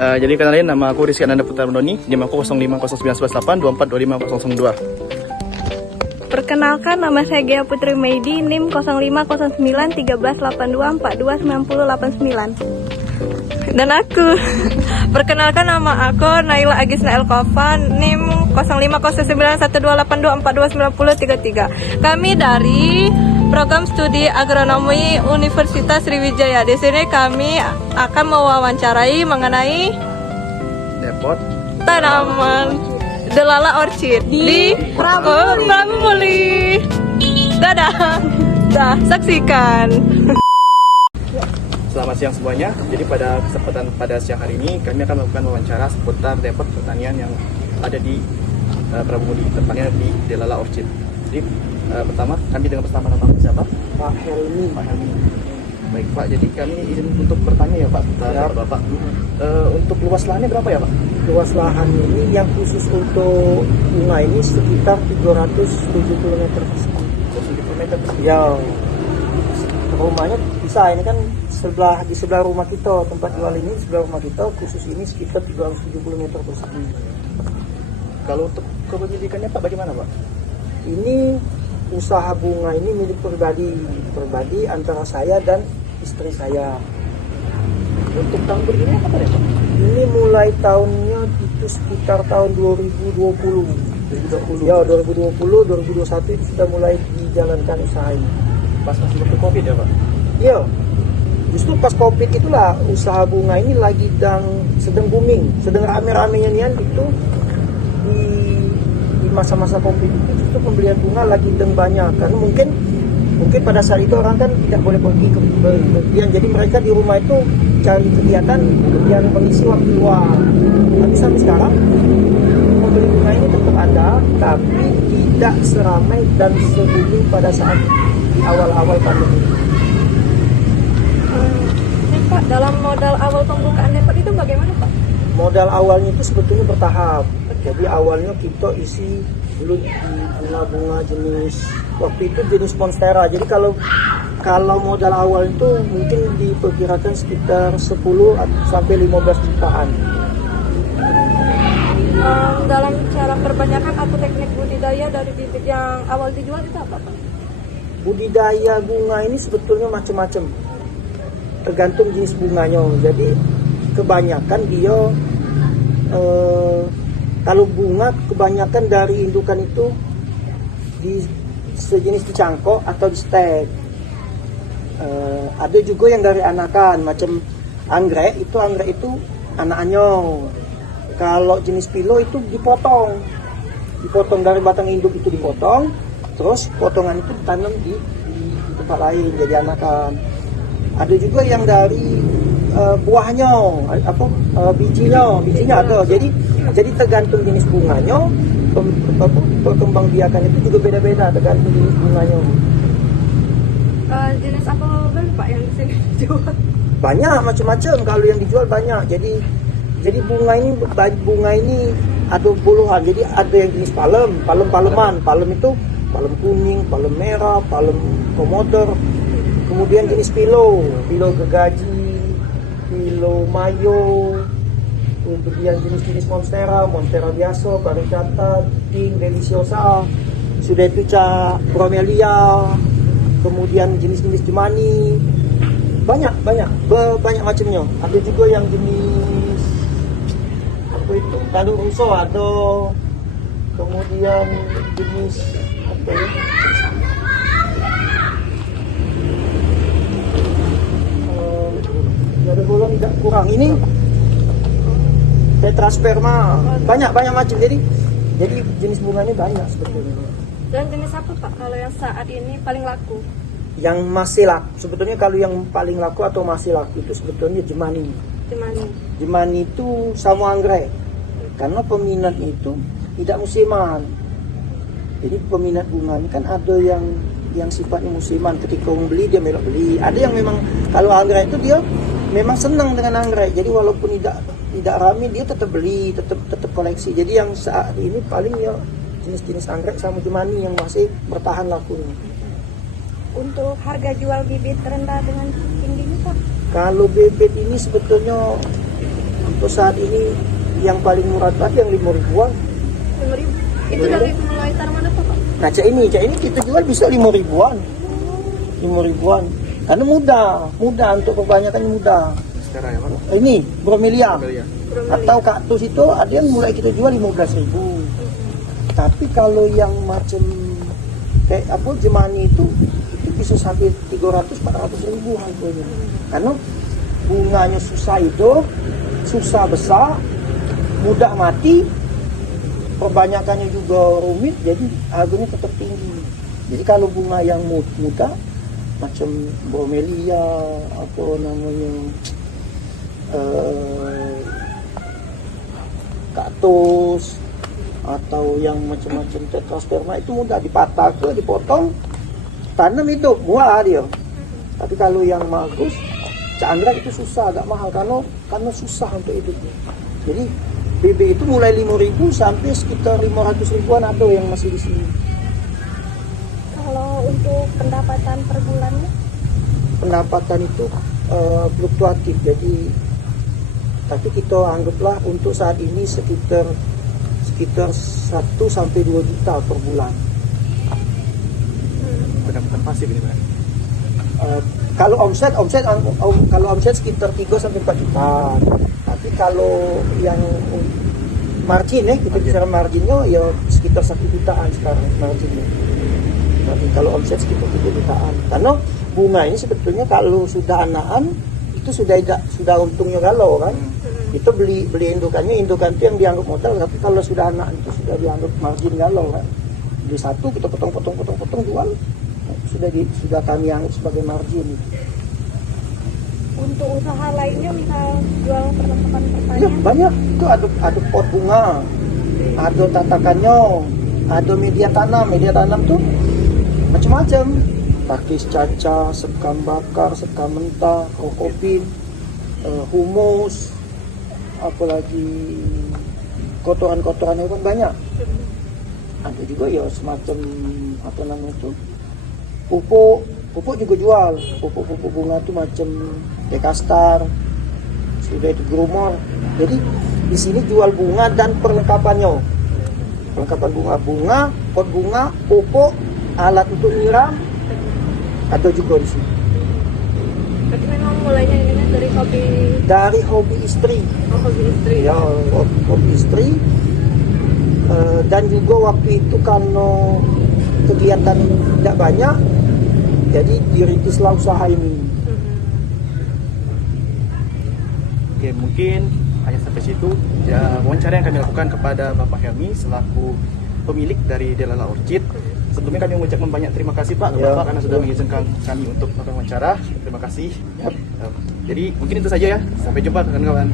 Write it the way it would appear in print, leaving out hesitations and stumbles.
Jadi kenalin, nama aku Rizky Ananda Putra Mendoni, NIM aku 050918 Perkenalkan, nama saya Gea Putri Meidi, NIM 050913824089. Dan aku, perkenalkan, nama aku Naila Agisna Elkovan, NIM 05091282429033. Kami dari Program Studi Agronomi Universitas Sriwijaya. Di sini kami akan mewawancarai mengenai Depot tanaman Delala Orchid di Prabu Muli. Dadah, saksikan. Selamat siang semuanya. Jadi pada kesempatan pada siang hari ini kami akan melakukan wawancara seputar depot pertanian yang ada di Prabu Muli, tepatnya di Delala Orchid. Jadi pertama kami dengan bersama nama siapa? Pak Helmi. Pak Helmi. Baik Pak, jadi kami izin untuk bertanya ya Pak, seputar Bapak. Untuk luas lahannya berapa ya Pak? Luas lahan ini yang khusus untuk bunga ini sekitar 370 meter persegi. 70 meter persegi. Ya, rumahnya bisa, ini kan di sebelah rumah kita, tempat jual ini di sebelah rumah kita, khusus ini sekitar 370 meter persegi. Kalau untuk kepemilikannya Pak bagaimana Pak? Ini usaha bunga ini milik pribadi antara saya dan istri saya. Untuk tahun berdiri apa ya Pak? Ini mulai tahunnya itu sekitar tahun 2020. Ya, 2020, 2021 itu sudah mulai dijalankan usaha ini. Pas masih waktu Covid ya Pak? Iya, justru pas Covid itulah usaha bunga ini lagi sedang booming, sedang rame-ramenya nian itu di masa-masa Covid itu justru pembelian bunga lagi banyak, karena mungkin pada saat itu orang kan tidak boleh pergi ke berpergian, jadi mereka di rumah itu cari kegiatan mengisi waktu luang. Tapi sampai sekarang pembeli bunga ini tetap ada, tapi tidak seramai dan sebelum pada saat di awal-awal pandemi. Pak, dalam modal awal pembukaan depot itu bagaimana Pak? Modal awalnya itu sebetulnya bertahap. Jadi awalnya kita isi dulu di bunga-bunga jenis, waktu itu jenis monstera. Jadi kalau modal awal itu mungkin diperkirakan sekitar 10 sampai 15 jutaan. Dalam cara perbanyakan atau teknik budidaya dari bibit yang awal dijual itu apa Pak? Budidaya bunga ini sebetulnya macam-macam, tergantung jenis bunganya. Jadi kebanyakan dia kalau bunga kebanyakan dari indukan itu di sejenis dicangkok atau di stek. Ada juga yang dari anakan, macam anggrek itu anakannya. Kalau jenis pilo itu dipotong dari batang induk itu dipotong, terus potongan itu ditanam di tempat lain jadi anakan. Ada juga yang dari buahnya, bijinya ada. Jadi tergantung jenis bunganya, perkembangbiakan itu juga beda-beda tergantung jenis bunganya. Jenis apa Pak yang di sini dijual? Banyak macam-macam, kalau yang dijual banyak. Jadi bunga ini ada puluhan. Jadi ada yang jenis paleman. Palem itu palem kuning, palem merah, palem komodo. Kemudian jenis pilo gergaji, pilo mayo. Kemudian jenis monstera biasa, baricata, pink, deliciosa. Sudah itu bromelia. Kemudian jenis-jenis jemani. Banyak macamnya. Ada juga yang jenis apa itu? Tadu ruso ada. Kemudian jenis apa ya? Ada bolong tidak kurang ini tetrasperma, banyak macam. Jadi jenis bunganya banyak sebetulnya. Dan jenis apa Pak kalau yang saat ini paling laku? Yang masih laku sebetulnya, kalau yang paling laku atau masih laku itu sebetulnya jemani itu sama anggrek, karena peminatnya itu tidak musiman. Jadi peminat bunga ini kan ada yang sifatnya musiman, ketika orang beli dia melok beli. Ada yang memang kalau anggrek itu dia memang senang dengan anggrek, jadi walaupun tidak ramai dia tetap beli, tetap koleksi. Jadi yang saat ini paling ya jenis-jenis anggrek sama jemani yang masih bertahan lakunya. Untuk harga jual bibit rendah dengan tingginya Pak? Kalau bibit ini sebetulnya Untuk saat ini yang paling murah tadi yang 5 ribuan. 5.000. Itu dari mulai tar mana tuh Pak? Nah cak ini kita jual bisa 5 ribuan. 5 ribuan. Karena mudah untuk kebanyakan mudah. Sekarang ya Pak. Ini bromelia. Bromelia. Atau kaktus itu ada yang mulai kita jual 15.000. Tapi kalau yang macam kayak apa jemani itu bisa sampai 300-400 ribu harganya. Karena bunganya susah itu, susah besar, mudah mati, perbanyakannya juga rumit, jadi harganya tetap tinggi. Jadi kalau bunga yang muda macam bromelia, apa namanya, kaktus atau yang macam-macam tetrasperma itu mudah dipatah ke, dipotong, tanam hidup, buah dia. Tapi kalau yang bagus, cak anggrek itu susah, agak mahal karena susah untuk hidupnya. Jadi BB itu mulai 5.000 sampai sekitar 500 ribuan ada yang masih di sini. Kalau untuk pendapatan per bulannya? Pendapatan itu fluktuatif, jadi tapi kita anggaplah untuk saat ini sekitar 1 sampai 2 juta per bulan. Pendapatan pasif ini Pak. Kalau omset sekitar 3 sampai 4 juta. Tapi kalau yang margin ya, kita bicara marginnya ya sekitar 1 jutaan sekarang marginnya. Tapi kalau omset sekitar 3 jutaan. Karena bunga ini sebetulnya kalau sudah anakan itu sudah untungnya galau kan. Itu beli indukannya, indukan itu yang dianggap modal, tapi kalau sudah anak itu sudah dianggap margin galau kan. Beli satu kita potong jual, sudah kami anggap sebagai margin. Untuk usaha lainnya misal jual perlengkapan Ya pertanian? banyak, itu ada pot bunga, ada tatakannya, ada media tanam tuh macam-macam. Pakis caca, sekam bakar, sekam mentah, kokopin, humus, apalagi kotoran-kotoran hewan banyak. Ada juga ya semacam apa namanya itu pupuk juga jual, pupuk bunga itu macam dekastar, sudah itu gromor. Jadi di sini jual bunga dan perlengkapannya, perlengkapan bunga, pot bunga, pupuk, alat untuk nyiram, ada juga di sini. Berarti memang mulainya ini dari Hobi istri. hobi istri. Ya, hobi istri. Dan juga waktu itu karena kegiatan tidak banyak, jadi dirintislah usaha ini. Oke, mungkin hanya sampai situ ya wawancara yang kami lakukan kepada Bapak Helmi selaku pemilik dari Delala Orchid. Sebelumnya kami mengucapkan banyak terima kasih Pak kepada Ya, Bapak karena sudah mengizinkan kami untuk melakukan wawancara. Terima kasih. Yap. Jadi mungkin itu saja ya. Sampai jumpa kawan-kawan.